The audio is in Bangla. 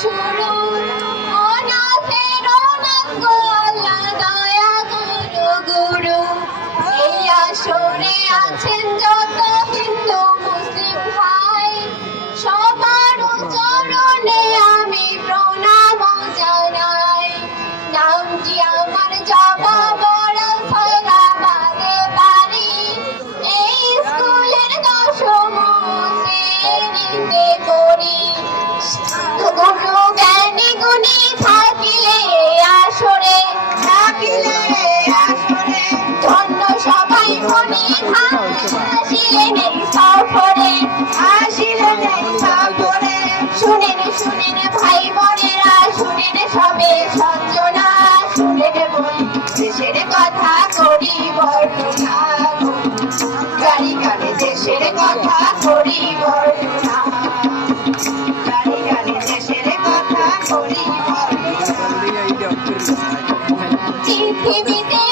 শুরু, অনাথের অনাঙ্গ আল্লাহ দয়া করো গুরু। এই আসরে আছেন যত হিন্দু মুসলিম ভাই, সবার চরণে আমি প্রণাম জানাই। নামটি আমার জবা বড় ফয়সালাবাদে বাড়ি, এই স্কুলের দশম শ্রেণীতে পড়ি। গুরু জ্ঞানী গুণী থাকিলে আসরে, ধন্য সবাই মনি আসিলেন এই সফরে, শুনেন শুনেন ভাই বোনেরা, শুনেন সবে সজ্জনা, শুনেন বলি দেশের কথা করি বর্ণনা। গাড়ি গাড়ি দেশের কথা করি বর্ণনা, গাড়ি গাড়ি দেশের কথা করি বর্ণনা। পৃথিবীতে